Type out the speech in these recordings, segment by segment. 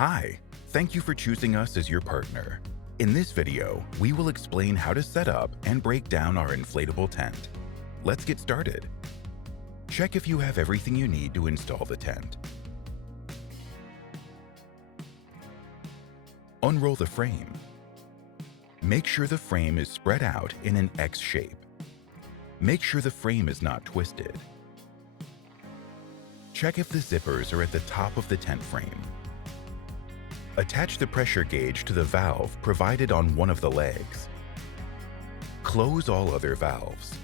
Hi, thank you for choosing us as your partner. In this video, we will explain how to set up and break down our inflatable tent. Let's get started. Check if you have everything you need to install the tent. Unroll the frame. Make sure the frame is spread out in an X shape. Make sure the frame is not twisted. Check if the zippers are at the top of the tent frame. Attach the pressure gauge to the valve provided on one of the legs. Close all other valves.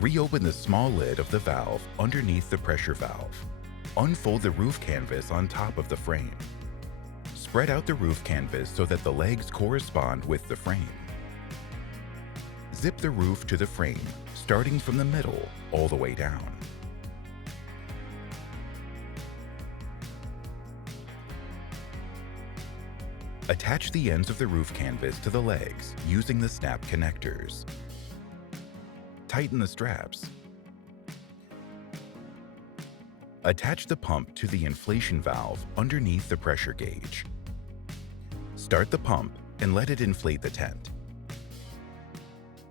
Reopen the small lid of the valve underneath the pressure valve. Unfold the roof canvas on top of the frame. Spread out the roof canvas so that the legs correspond with the frame. Zip the roof to the frame, starting from the middle all the way down. Attach the ends of the roof canvas to the legs using the snap connectors. Tighten the straps. Attach the pump to the inflation valve underneath the pressure gauge. Start the pump and let it inflate the tent.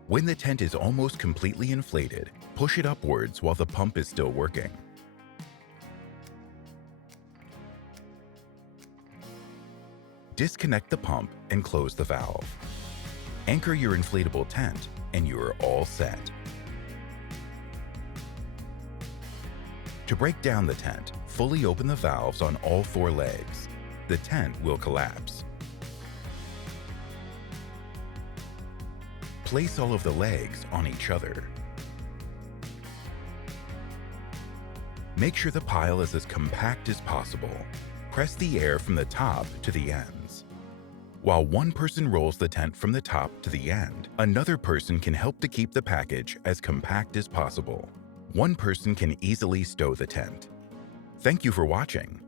When the tent is almost completely inflated, push it upwards while the pump is still working. Disconnect the pump and close the valve. Anchor your inflatable tent and you are all set. To break down the tent, fully open the valves on all four legs. The tent will collapse. Place all of the legs on each other. Make sure the pile is as compact as possible. Press the air from the top to the ends. While one person rolls the tent from the top to the end, another person can help to keep the package as compact as possible. One person can easily stow the tent. Thank you for watching.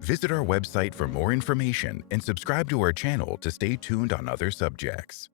Visit our website for more information and subscribe to our channel to stay tuned on other subjects.